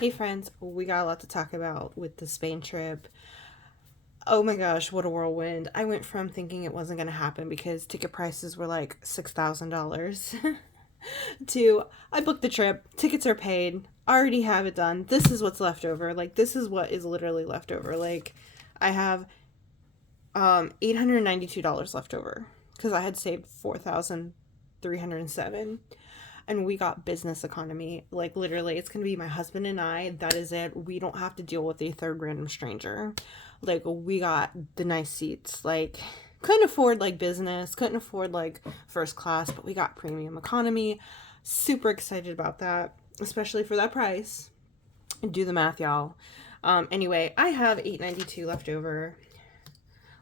Hey friends, we got a lot to talk about with the Spain trip. Oh my gosh, what a whirlwind. I went from thinking it wasn't going to happen because ticket prices were like $6,000 to I booked the trip, tickets are paid, already have it done. This is what's left over. Like, this is what is literally left over. Like, I have $892 left over because I had saved 4,307, and we got business economy. Like, literally, it's gonna be my husband and I. That is it. We don't have to deal with a third random stranger. Like, we got the nice seats. Like, couldn't afford like business, couldn't afford like first class, but we got premium economy. Super excited about that, especially for that price. Do the math, y'all. Anyway, I have 892 left over.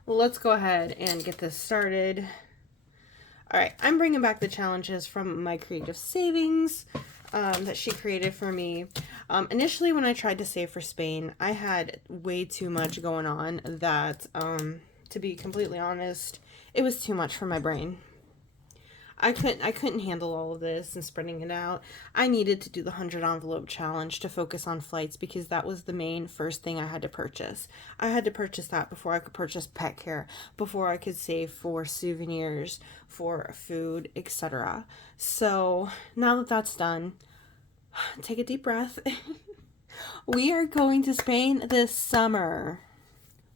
Well, let's go ahead and get this started. All right, I'm bringing back the challenges from my creative savings that she created for me. Initially, when I tried to save for Spain, I had way too much going on that, to be completely honest, it was too much for my brain. I couldn't handle all of this and spreading it out. I needed to do the 100 envelope challenge to focus on flights because that was the main first thing I had to purchase. I had to purchase that before I could purchase pet care, before I could save for souvenirs, for food, etc. So, now that that's done, take a deep breath. We are going to Spain this summer.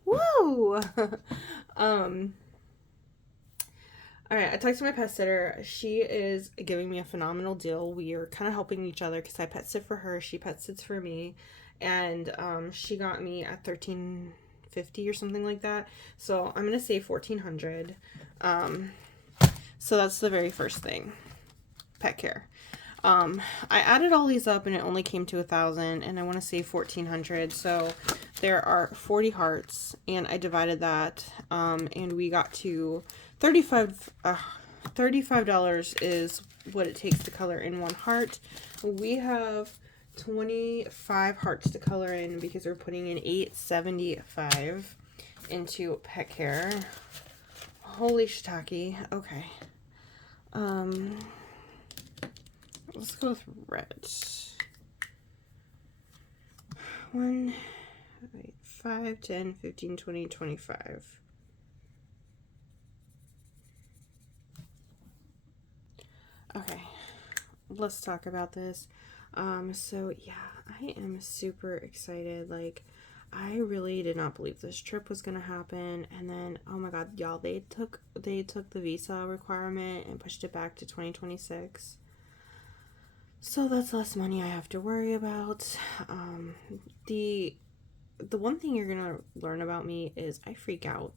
Woo! um All right, I talked to my pet sitter. She is giving me a phenomenal deal. We are kind of helping each other because I pet sit for her, she pet sits for me, and she got me at 1350 or something like that. So I'm gonna save 1400. Um, so that's the very first thing, pet care. I added all these up and it only came to 1,000, and I want to save 1400. So there are 40 hearts, and I divided that, and we got to 35. $35 is what it takes to color in one heart. We have 25 hearts to color in because we're putting in 875 into pet care. Holy shiitake. Okay. Um. Let's go with red. 1, 5, 10, 15, 20, 25. Okay, let's talk about this. So yeah, I am super excited. Like, I really did not believe this trip was gonna happen, and then oh my god, y'all, they took the visa requirement and pushed it back to 2026. So that's less money I have to worry about. Um, the the one thing you're gonna learn about me is I freak out.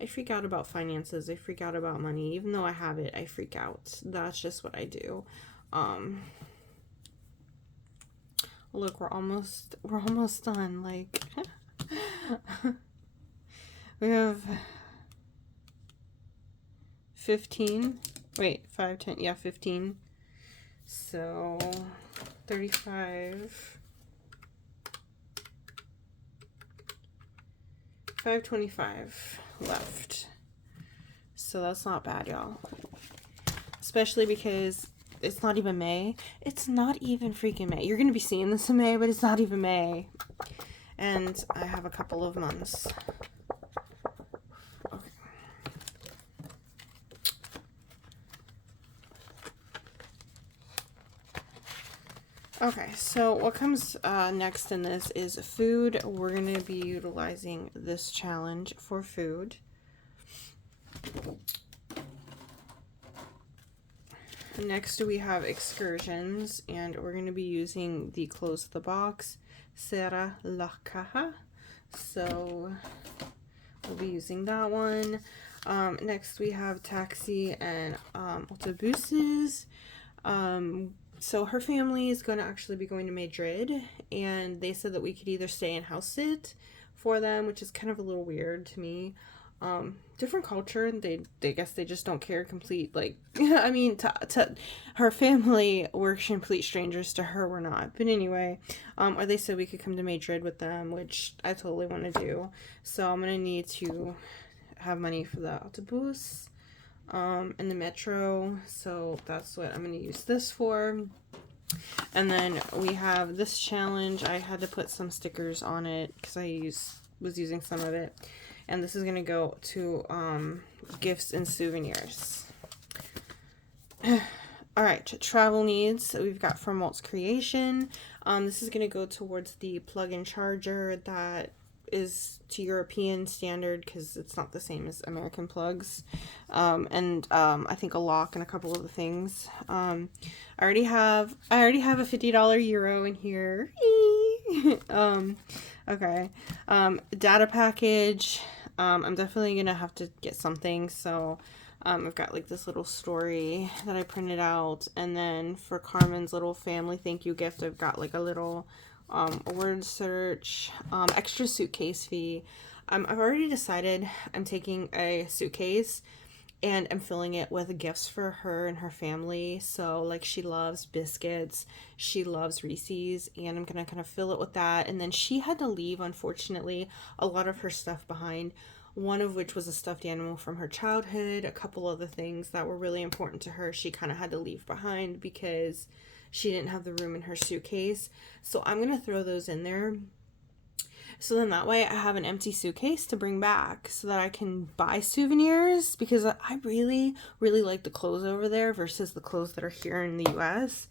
I freak out about finances. I freak out about money. Even though I have it, I freak out. That's just what I do. Um, Look, we're almost done. Like, we have 15. Wait, 5, 10. Yeah, 15. So 35. 525 left. So that's not bad, y'all. Especially because it's not even May. It's not even freaking May. You're going to be seeing this in May, but it's not even May. And I have a couple of months. Okay. Okay, so what comes next in this is food. We're going to be utilizing this challenge for food. Next we have excursions, and we're going to be using the close the box Serra la Caja. So we'll be using that one. Next we have taxi and autobuses. So her family is going to actually be going to Madrid, and they said that we could either stay and house sit for them, which is kind of a little weird to me. Different culture, and they guess they just don't care. Complete, like, I mean, to her family, we're complete strangers. To her, we're not. But anyway, or they said we could come to Madrid with them, which I totally want to do. So I'm gonna need to have money for the autobus, and the metro. So that's what I'm gonna use this for. And then we have this challenge. I had to put some stickers on it because I was using some of it. And this is going to go to gifts and souvenirs. All right, travel needs we've got from Walt's Creation. This is going to go towards the plug-in charger that is to European standard because it's not the same as American plugs. And I think a lock and a couple of the things. I already have a $50 euro in here. Okay. Data package. I'm definitely gonna have to get something, so I've got like this little story that I printed out, and then for Carmen's little family thank you gift, I've got like a little word search, extra suitcase fee. I've already decided I'm taking a suitcase and I'm filling it with gifts for her and her family. So like she loves biscuits, she loves Reese's, and I'm gonna kind of fill it with that. And then she had to leave, unfortunately, a lot of her stuff behind. One of which was a stuffed animal from her childhood. A couple other things that were really important to her she kind of had to leave behind because she didn't have the room in her suitcase. So I'm gonna throw those in there. So then that way I have an empty suitcase to bring back so that I can buy souvenirs, because I really, really like the clothes over there versus the clothes that are here in the US.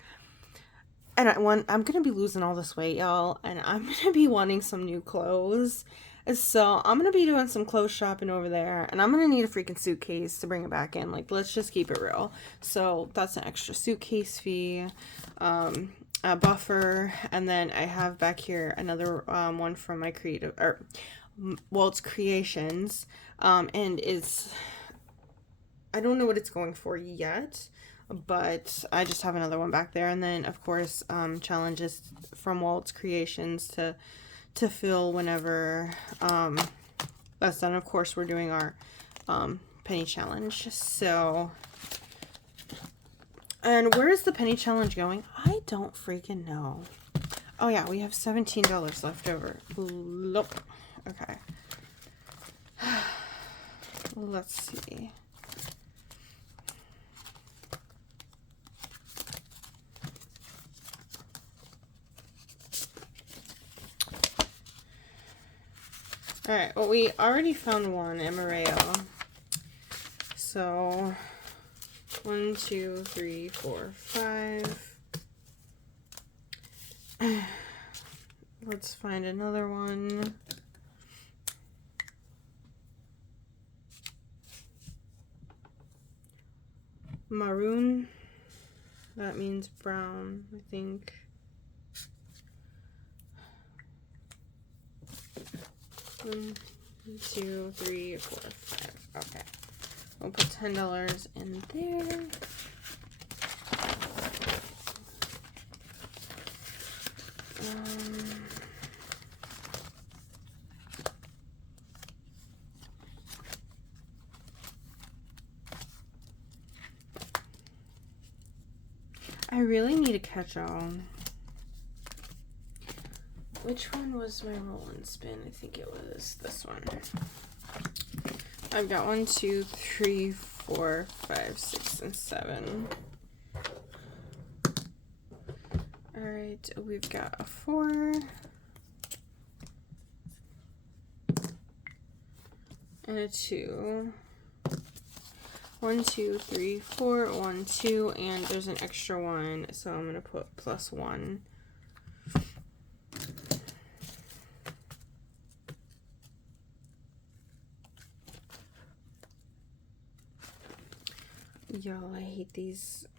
And I'm going to be losing all this weight, y'all, and I'm going to be wanting some new clothes. So I'm going to be doing some clothes shopping over there, and I'm going to need a freaking suitcase to bring it back in. Like, let's just keep it real. So that's an extra suitcase fee. A buffer, and then I have back here another one from my Walt's Creations, and I don't know what it's going for yet, but I just have another one back there. And then of course challenges from Walt's Creations to fill whenever that's done. Of course we're doing our penny challenge. So, and where is the penny challenge going? I don't freaking know. Oh yeah, we have $17 left over. Look. Okay. Let's see. Alright, well we already found one, Amareo. So 1, 2, 3, 4, 5. Let's find another one. Maroon. That means brown, I think. One, 2, 3, 4, 5. Okay. We'll put $10 in there. I really need a catch-all. Which one was my roll and spin? I think it was this one. I've got 1, 2, 3, 4, 5, 6, and 7. Alright, we've got a 4. And a 2. 1, 2, 3, 4, 1, 2, and there's an extra 1, so I'm gonna put +1. Y'all, I hate these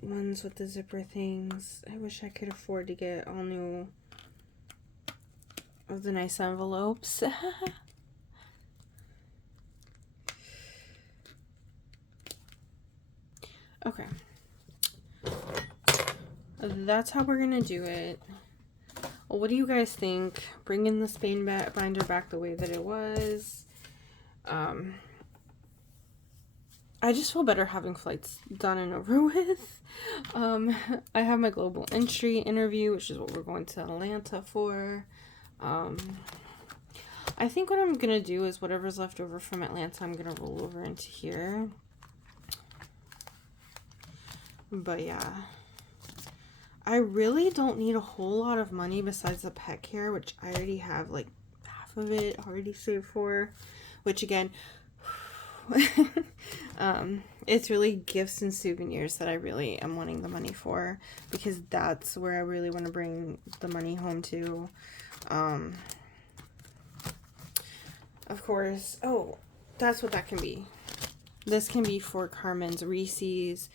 ones with the zipper things. I wish I could afford to get all new of the nice envelopes. Okay. That's how we're gonna do it. Well, what do you guys think? Bringing the Spain binder back the way that it was. I just feel better having flights done and over with. I have my global entry interview, which is what we're going to Atlanta for. I think what I'm gonna do is whatever's left over from Atlanta, I'm gonna roll over into here. But yeah, I really don't need a whole lot of money besides the pet care, which I already have like half of it already saved for, which again, it's really gifts and souvenirs that I really am wanting the money for, because that's where I really want to bring the money home to. Of course, oh, that's what that can be. This can be for Carmen's Reese's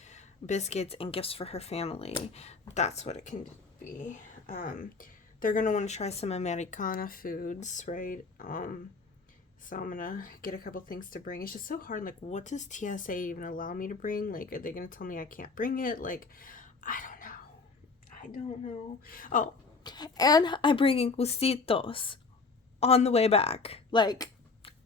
biscuits and gifts for her family. That's what it can be. They're gonna want to try some Americana foods, right? So I'm gonna get a couple things to bring. It's just so hard. Like, what does TSA even allow me to bring? Like, are they gonna tell me I can't bring it? Like, I don't know. Oh, and I'm bringing huesitos on the way back. Like,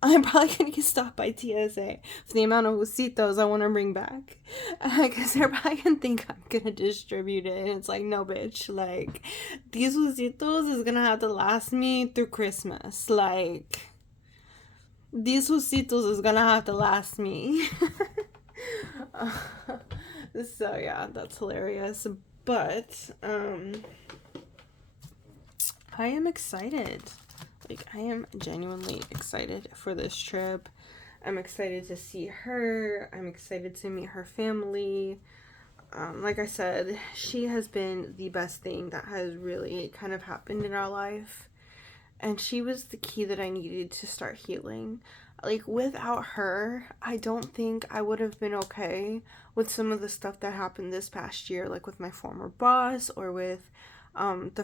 I'm probably gonna get stopped by TSA for the amount of huesitos I want to bring back, because they're probably gonna think I'm gonna distribute it, and it's like, no, bitch. Like, these huesitos is gonna have to last me through Christmas. Like, these huesitos is gonna have to last me. So yeah, that's hilarious. But I am excited. Like, I am genuinely excited for this trip. I'm excited to see her. I'm excited to meet her family. Like I said, she has been the best thing that has really kind of happened in our life. And she was the key that I needed to start healing. Like, without her, I don't think I would have been okay with some of the stuff that happened this past year, like with my former boss, or with the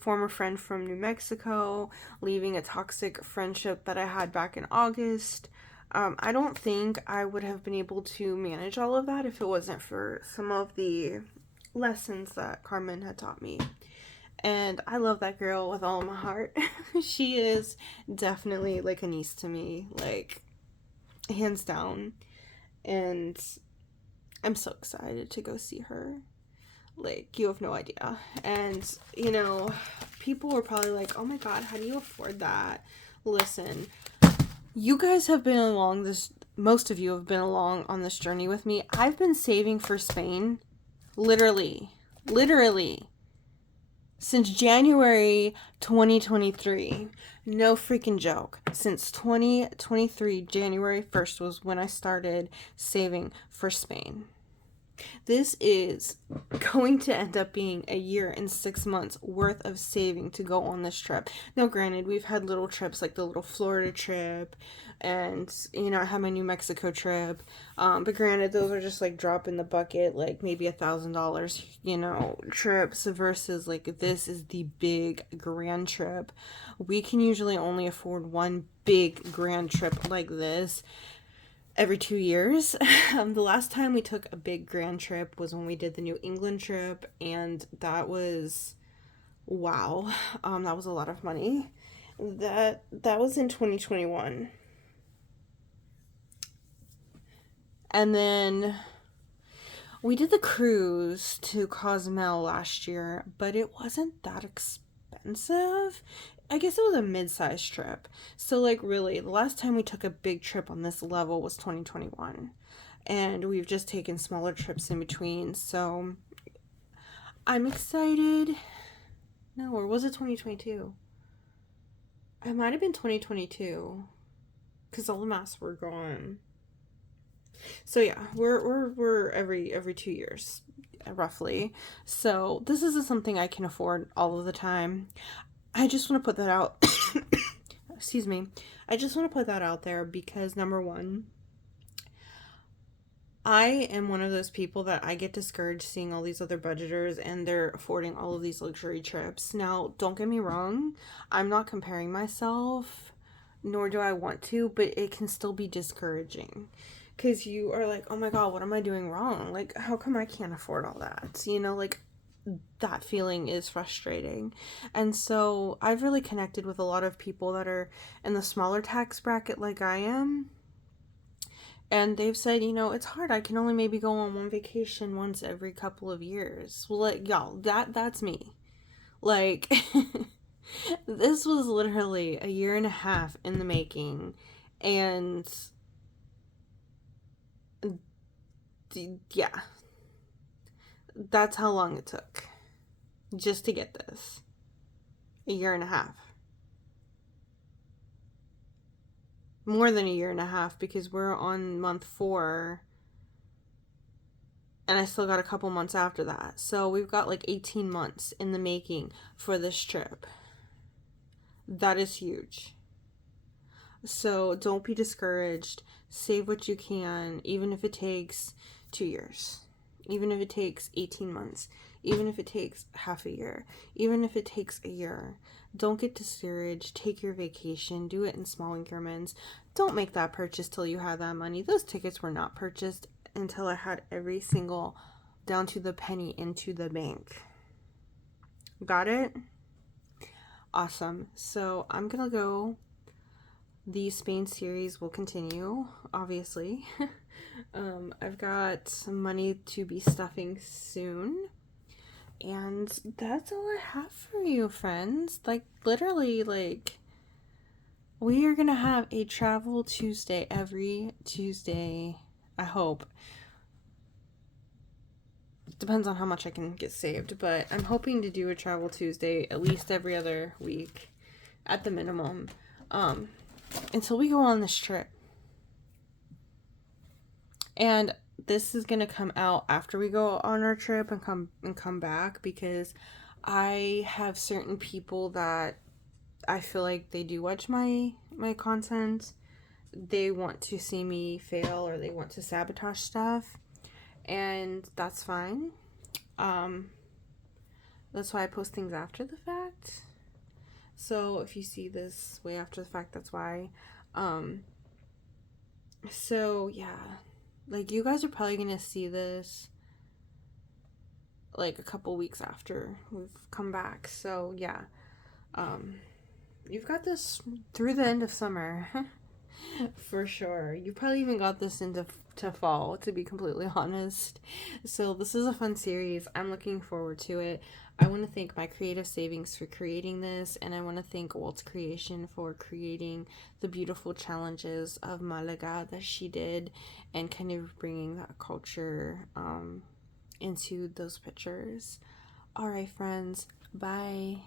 former friend from New Mexico, leaving a toxic friendship that I had back in August. I don't think I would have been able to manage all of that if it wasn't for some of the lessons that Carmen had taught me. And I love that girl with all my heart. She is definitely like a niece to me, like, hands down. And I'm so excited to go see her. Like, you have no idea. And, you know, people were probably like, oh my god, how do you afford that? Listen, you guys have been along this, most of you have been along on this journey with me. I've been saving for Spain literally since January 2023. No freaking joke. Since 2023, January 1st was when I started saving for Spain. This is going to end up being a year and 6 months worth of saving to go on this trip. Now, granted, we've had little trips like the little Florida trip, and, you know, I had my New Mexico trip. But granted, those are just like drop in the bucket, like maybe $1,000, you know, trips, versus like this is the big grand trip. We can usually only afford one big grand trip like this every 2 years. The last time we took a big grand trip was when we did the New England trip, and that was, wow, that was a lot of money. That was in 2021. And then we did the cruise to Cozumel last year, but it wasn't that expensive. I guess it was a mid-sized trip. So, like, really, the last time we took a big trip on this level was 2021. And we've just taken smaller trips in between. So, I'm excited. No, or was it 2022? It might have been 2022. Because all the masks were gone. So, yeah, we're every 2 years, roughly. So, this isn't something I can afford all of the time. I just want to put that out. Excuse me. I just want to put that out there because, number one, I am one of those people that I get discouraged seeing all these other budgeters and they're affording all of these luxury trips. Now, don't get me wrong. I'm not comparing myself, nor do I want to, but it can still be discouraging. Because you are like, oh my god, what am I doing wrong? Like, how come I can't afford all that? You know, like, that feeling is frustrating. And so I've really connected with a lot of people that are in the smaller tax bracket like I am. And they've said, you know, it's hard. I can only maybe go on one vacation once every couple of years. Well, like, y'all, that's me. Like, this was literally a year and a half in the making. And yeah, that's how long it took. just to get this. A year and a half. More than a year and a half, because we're on month 4 and I still got a couple months after that. So we've got like 18 months in the making for this trip. That is huge. So don't be discouraged. Save what you can, even if it takes 2 years, even if it takes 18 months, even if it takes half a year, even if it takes a year. Don't get discouraged. Take your vacation. Do it in small increments. Don't make that purchase till you have that money. Those tickets were not purchased until I had every single, down to the penny, into the bank. Got it? Awesome. So I'm gonna go. The Spain series will continue, obviously. I've got some money to be stuffing soon. And that's all I have for you, friends. Like, literally, like, we are gonna have a Travel Tuesday every Tuesday, I hope. Depends on how much I can get saved, but I'm hoping to do a Travel Tuesday at least every other week at the minimum, until we go on this trip. And this is gonna come out after we go on our trip and come back, because I have certain people that I feel like they do watch my content. They want to see me fail, or they want to sabotage stuff, and that's fine. That's why I post things after the fact. So if you see this way after the fact, that's why. So yeah, like, you guys are probably gonna see this like a couple weeks after we've come back. So yeah, you've got this through the end of summer. For sure. You probably even got this into fall, to be completely honest. So this is a fun series. I'm looking forward to it. I want to thank my Creative Savings for creating this, and I want to thank Walt's Creation for creating the beautiful challenges of Malaga that she did, and kind of bringing that culture into those pictures. All right, friends. Bye.